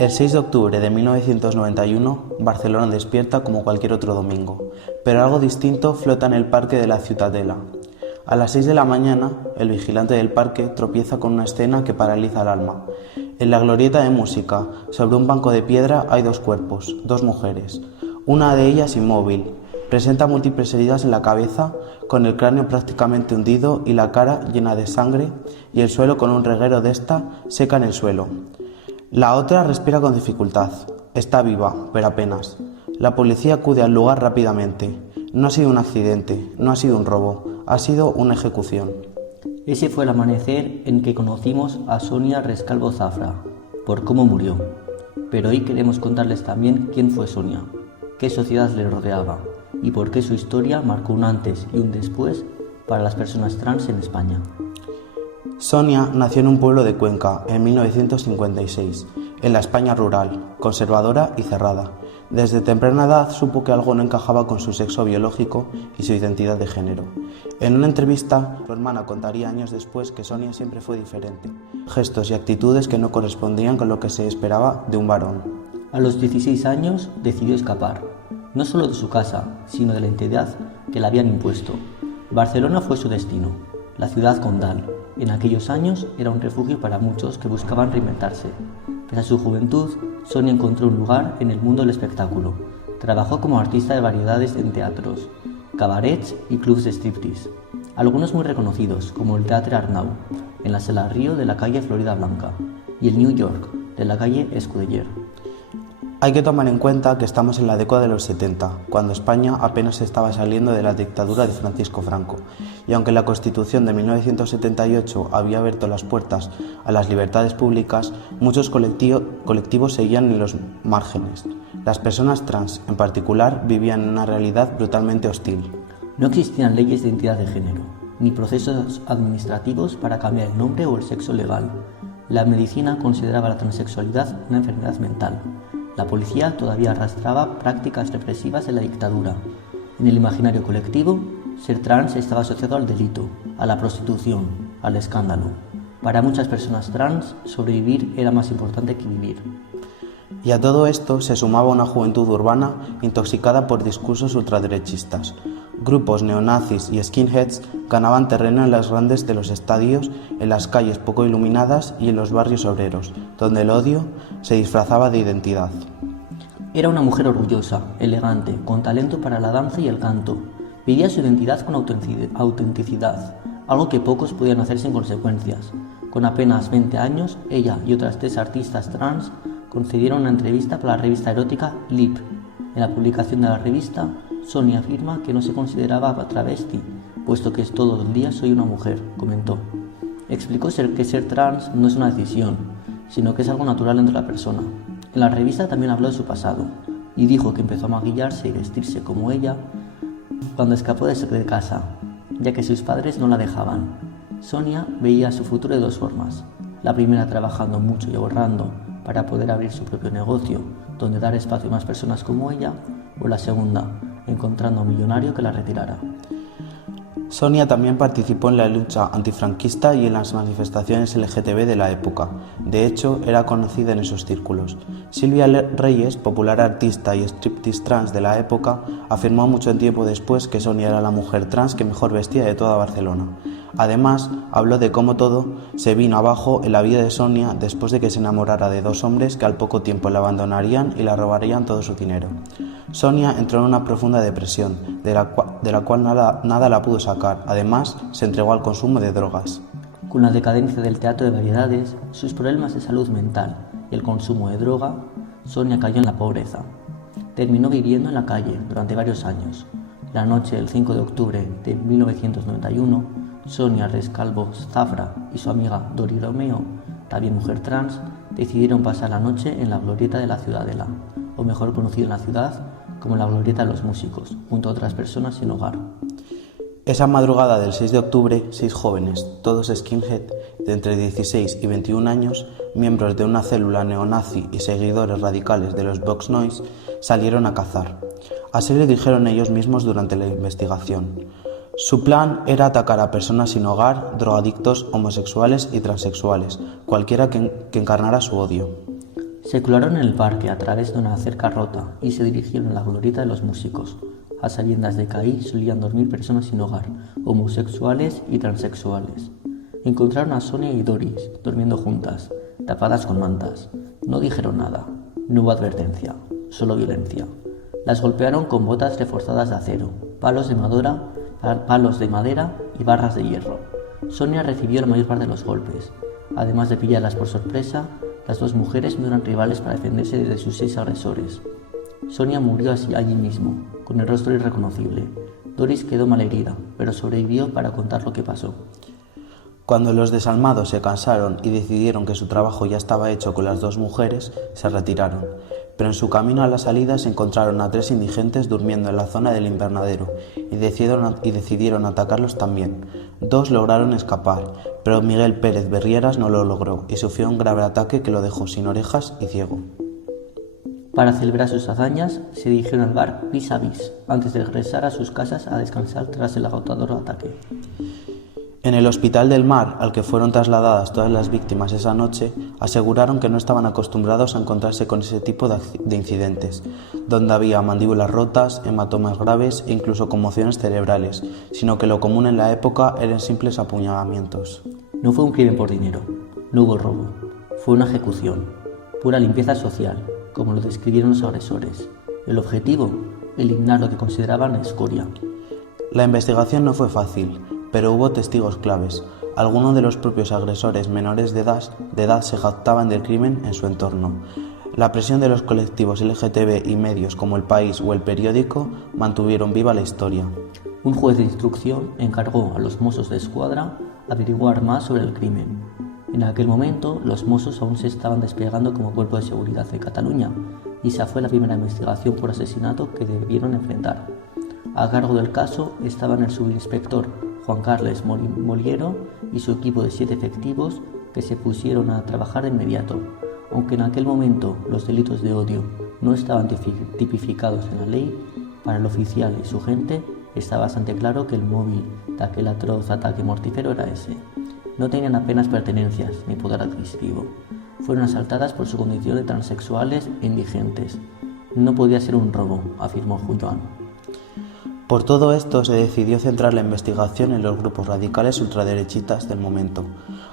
El 6 de octubre de 1991, Barcelona despierta como cualquier otro domingo, pero algo distinto flota en el parque de la Ciutadella. A las 6 de la mañana, el vigilante del parque tropieza con una escena que paraliza el alma. En la glorieta de música, sobre un banco de piedra, hay dos cuerpos, dos mujeres. Una de ellas inmóvil, presenta múltiples heridas en la cabeza, con el cráneo prácticamente hundido y la cara llena de sangre, y el suelo con un reguero de esta seca en el suelo. La otra respira con dificultad. Está viva, pero apenas. La policía acude al lugar rápidamente. No ha sido un accidente, no ha sido un robo, ha sido una ejecución. Ese fue el amanecer en que conocimos a Sonia Rescalvo Zafra, por cómo murió. Pero hoy queremos contarles también quién fue Sonia, qué sociedad le rodeaba y por qué su historia marcó un antes y un después para las personas trans en España. Sonia nació en un pueblo de Cuenca en 1956, en la España rural, conservadora y cerrada. Desde temprana edad supo que algo no encajaba con su sexo biológico y su identidad de género. En una entrevista, su hermana contaría años después que Sonia siempre fue diferente, gestos y actitudes que no correspondían con lo que se esperaba de un varón. A los 16 años decidió escapar, no solo de su casa, sino de la entidad que le habían impuesto. Barcelona fue su destino, la ciudad condal. En aquellos años era un refugio para muchos que buscaban reinventarse. Pese a su juventud, Sonia encontró un lugar en el mundo del espectáculo. Trabajó como artista de variedades en teatros, cabarets y clubs de striptease, algunos muy reconocidos como el Teatre Arnau, en la Sala Río de la calle Florida Blanca, y el New York, de la calle Escudeller. Hay que tomar en cuenta que estamos en la década de los 70, cuando España apenas estaba saliendo de la dictadura de Francisco Franco, y aunque la Constitución de 1978 había abierto las puertas a las libertades públicas, muchos colectivos seguían en los márgenes. Las personas trans, en particular, vivían en una realidad brutalmente hostil. No existían leyes de identidad de género, ni procesos administrativos para cambiar el nombre o el sexo legal. La medicina consideraba la transexualidad una enfermedad mental. La policía todavía arrastraba prácticas represivas de la dictadura. En el imaginario colectivo, ser trans estaba asociado al delito, a la prostitución, al escándalo. Para muchas personas trans, sobrevivir era más importante que vivir. Y a todo esto se sumaba una juventud urbana intoxicada por discursos ultraderechistas. Grupos neonazis y skinheads ganaban terreno en las grandes de los estadios, en las calles poco iluminadas y en los barrios obreros, donde el odio se disfrazaba de identidad. Era una mujer orgullosa, elegante, con talento para la danza y el canto. Vivía su identidad con autenticidad, algo que pocos podían hacer sin consecuencias. Con apenas 20 años, ella y otras 3 artistas trans concedieron una entrevista para la revista erótica Lip. En la publicación de la revista, Sonia afirma que no se consideraba travesti, puesto que todo el día soy una mujer, comentó. Explicó que ser trans no es una decisión, sino que es algo natural entre la persona. En la revista también habló de su pasado, y dijo que empezó a maquillarse y vestirse como ella cuando escapó de casa, ya que sus padres no la dejaban. Sonia veía su futuro de 2 formas. La primera trabajando mucho y ahorrando para poder abrir su propio negocio, donde dar espacio a más personas como ella, o la segunda, encontrando a un millonario que la retirara. Sonia también participó en la lucha antifranquista y en las manifestaciones LGTB de la época. De hecho, era conocida en esos círculos. Silvia Reyes, popular artista y striptease trans de la época, afirmó mucho tiempo después que Sonia era la mujer trans que mejor vestía de toda Barcelona. Además, habló de cómo todo se vino abajo en la vida de Sonia después de que se enamorara de 2 hombres que al poco tiempo la abandonarían y la robarían todo su dinero. Sonia entró en una profunda depresión, de la cual nada la pudo sacar. Además, se entregó al consumo de drogas. Con la decadencia del teatro de variedades, sus problemas de salud mental y el consumo de droga, Sonia cayó en la pobreza. Terminó viviendo en la calle durante varios años. La noche del 5 de octubre de 1991, Sonia Rescalvo Zafra y su amiga Dori Romeo, también mujer trans, decidieron pasar la noche en la glorieta de la Ciudadela, o mejor conocido en la ciudad como la glorieta de los músicos, junto a otras personas sin hogar. Esa madrugada del 6 de octubre, 6 jóvenes, todos skinhead, de entre 16 y 21 años, miembros de una célula neonazi y seguidores radicales de los Vox Noise, salieron a cazar. Así le dijeron ellos mismos durante la investigación. Su plan era atacar a personas sin hogar, drogadictos, homosexuales y transexuales, cualquiera que encarnara su odio. Se colaron en el parque a través de una cerca rota y se dirigieron a la glorieta de los músicos, a sabiendas de que ahí solían dormir personas sin hogar, homosexuales y transexuales. Encontraron a Sonia y Doris durmiendo juntas, tapadas con mantas. No dijeron nada, no hubo advertencia, solo violencia. Las golpearon con botas reforzadas de acero, palos de madera y barras de hierro. Sonia recibió la mayor parte de los golpes. Además de pillarlas por sorpresa, las dos mujeres no eran rivales para defenderse de sus 6 agresores. Sonia murió allí mismo, con el rostro irreconocible. Doris quedó malherida, pero sobrevivió para contar lo que pasó. Cuando los desalmados se cansaron y decidieron que su trabajo ya estaba hecho con las dos mujeres, se retiraron. Pero en su camino a la salida se encontraron a 3 indigentes durmiendo en la zona del invernadero y decidieron atacarlos también. 2 lograron escapar, pero Miguel Pérez Berrieras no lo logró y sufrió un grave ataque que lo dejó sin orejas y ciego. Para celebrar sus hazañas, se dirigieron al bar Vis a Vis, antes de regresar a sus casas a descansar tras el agotador ataque. En el Hospital del Mar, al que fueron trasladadas todas las víctimas esa noche, aseguraron que no estaban acostumbrados a encontrarse con ese tipo de incidentes, donde había mandíbulas rotas, hematomas graves e incluso conmociones cerebrales, sino que lo común en la época eran simples apuñalamientos. No fue un crimen por dinero, no hubo robo, fue una ejecución, pura limpieza social, como lo describieron los agresores. El objetivo, eliminar lo que consideraban escoria. La investigación no fue fácil, pero hubo testigos claves. Algunos de los propios agresores menores de edad se jactaban del crimen en su entorno. La presión de los colectivos LGTB y medios como El País o El Periódico mantuvieron viva la historia. Un juez de instrucción encargó a los Mossos de Escuadra averiguar más sobre el crimen. En aquel momento, los Mossos aún se estaban desplegando como cuerpo de seguridad de Cataluña, y esa fue la primera investigación por asesinato que debieron enfrentar. A cargo del caso estaban el subinspector Juan Carles Moliero y su equipo de 7 efectivos que se pusieron a trabajar de inmediato. Aunque en aquel momento los delitos de odio no estaban tipificados en la ley, para el oficial y su gente está bastante claro que el móvil de aquel atroz ataque mortífero era ese. No tenían apenas pertenencias ni poder adquisitivo. Fueron asaltadas por su condición de transexuales e indigentes. No podía ser un robo, afirmó Juan. Por todo esto se decidió centrar la investigación en los grupos radicales ultraderechistas del momento.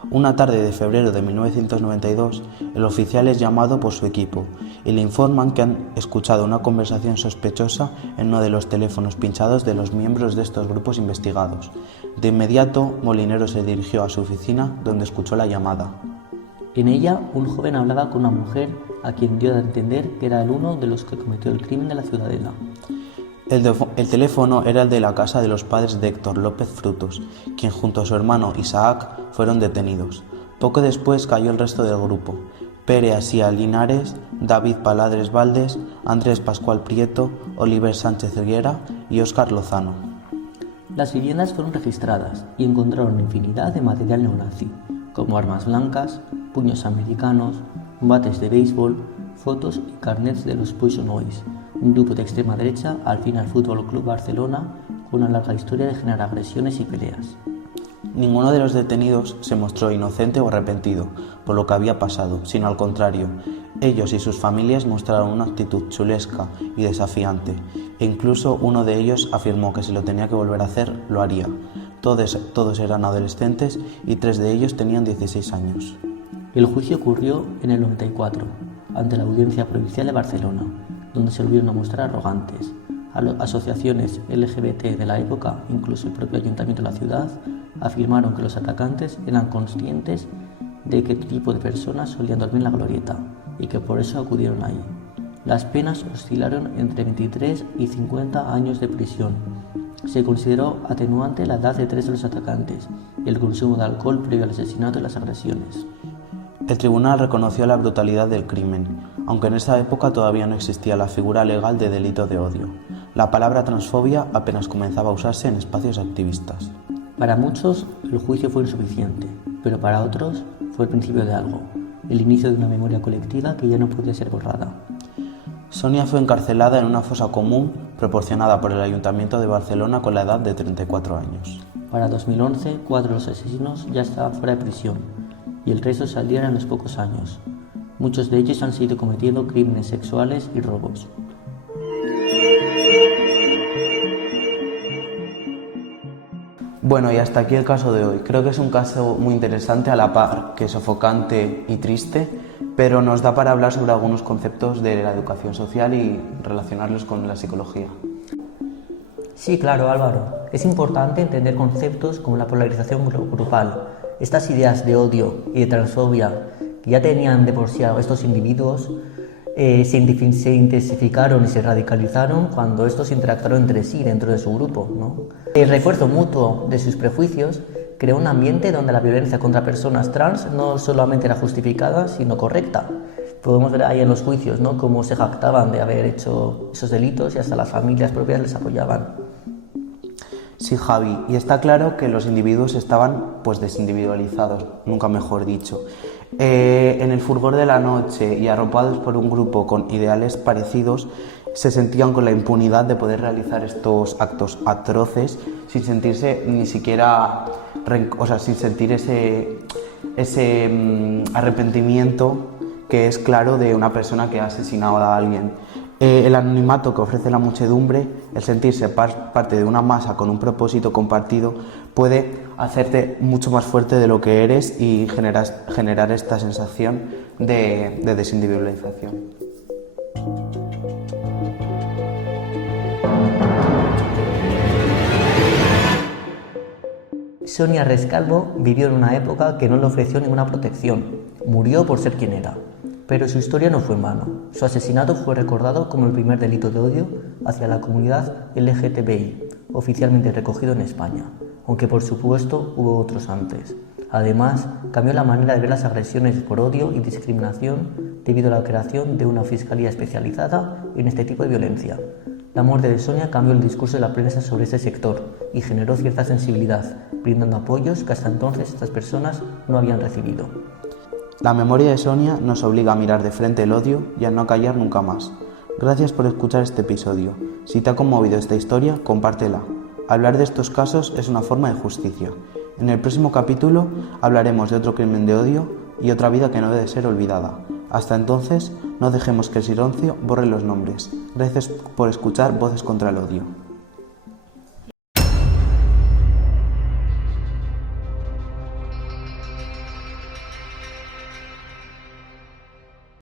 Una tarde de febrero de 1992, el oficial es llamado por su equipo y le informan que han escuchado una conversación sospechosa en uno de los teléfonos pinchados de los miembros de estos grupos investigados. De inmediato, Molinero se dirigió a su oficina, donde escuchó la llamada. En ella, un joven hablaba con una mujer a quien dio a entender que era el uno de los que cometió el crimen de la Ciudadela. El teléfono era el de la casa de los padres de Héctor López Frutos, quien junto a su hermano Isaac fueron detenidos. Poco después cayó el resto del grupo: Pere Asía Linares, David Paladres Valdes, Andrés Pascual Prieto, Oliver Sánchez Helguera y Óscar Lozano. Las viviendas fueron registradas y encontraron infinidad de material neonazi, como armas blancas, puños americanos, bates de béisbol, fotos y carnets de los Poison Boys, un grupo de extrema derecha afín al Fútbol Club Barcelona con una larga historia de generar agresiones y peleas. Ninguno de los detenidos se mostró inocente o arrepentido por lo que había pasado, sino al contrario. Ellos y sus familias mostraron una actitud chulesca y desafiante, e incluso uno de ellos afirmó que si lo tenía que volver a hacer, lo haría. Todos eran adolescentes y 3 de ellos tenían 16 años. El juicio ocurrió en el 94, ante la Audiencia Provincial de Barcelona, donde se volvieron a mostrar arrogantes. Asociaciones LGBT de la época, incluso el propio ayuntamiento de la ciudad, afirmaron que los atacantes eran conscientes de qué tipo de personas solían dormir en la glorieta y que por eso acudieron ahí. Las penas oscilaron entre 23 y 50 años de prisión. Se consideró atenuante la edad de 3 de los atacantes y el consumo de alcohol previo al asesinato y las agresiones. El tribunal reconoció la brutalidad del crimen, aunque en esa época todavía no existía la figura legal de delito de odio. La palabra transfobia apenas comenzaba a usarse en espacios activistas. Para muchos, el juicio fue insuficiente, pero para otros fue el principio de algo, el inicio de una memoria colectiva que ya no podía ser borrada. Sonia fue encarcelada en una fosa común proporcionada por el Ayuntamiento de Barcelona con la edad de 34 años. Para 2011, 4 de los asesinos ya estaban fuera de prisión y el resto salieron en los pocos años. Muchos de ellos han seguido cometiendo crímenes sexuales y robos. Bueno, y hasta aquí el caso de hoy. Creo que es un caso muy interesante, a la par que sofocante y triste, pero nos da para hablar sobre algunos conceptos de la educación social y relacionarlos con la psicología. Sí, claro, Álvaro. Es importante entender conceptos como la polarización grupal. Estas ideas de odio y de transfobia que ya tenían de por sí a estos individuos se intensificaron y se radicalizaron cuando estos interactuaron entre sí dentro de su grupo, ¿no? El refuerzo mutuo de sus prejuicios creó un ambiente donde la violencia contra personas trans no solamente era justificada, sino correcta. Podemos ver ahí en los juicios, ¿no?, cómo se jactaban de haber hecho esos delitos y hasta las familias propias les apoyaban. Sí, Javi, y está claro que los individuos estaban desindividualizados, nunca mejor dicho. En el fulgor de la noche y arropados por un grupo con ideales parecidos, se sentían con la impunidad de poder realizar estos actos atroces sin sentirse ni siquiera, sin sentir ese arrepentimiento que es claro de una persona que ha asesinado a alguien. El anonimato que ofrece la muchedumbre, el sentirse parte de una masa con un propósito compartido, puede hacerte mucho más fuerte de lo que eres y generar esta sensación de desindividualización. Sonia Rescalvo vivió en una época que no le ofreció ninguna protección. Murió por ser quien era. Pero su historia no fue en vano. Su asesinato fue recordado como el primer delito de odio hacia la comunidad LGTBI, oficialmente recogido en España, aunque por supuesto hubo otros antes. Además, cambió la manera de ver las agresiones por odio y discriminación debido a la creación de una fiscalía especializada en este tipo de violencia. La muerte de Sonia cambió el discurso de la prensa sobre este sector y generó cierta sensibilidad, brindando apoyos que hasta entonces estas personas no habían recibido. La memoria de Sonia nos obliga a mirar de frente el odio y a no callar nunca más. Gracias por escuchar este episodio. Si te ha conmovido esta historia, compártela. Hablar de estos casos es una forma de justicia. En el próximo capítulo hablaremos de otro crimen de odio y otra vida que no debe ser olvidada. Hasta entonces, no dejemos que el silencio borre los nombres. Gracias por escuchar Voces contra el Odio.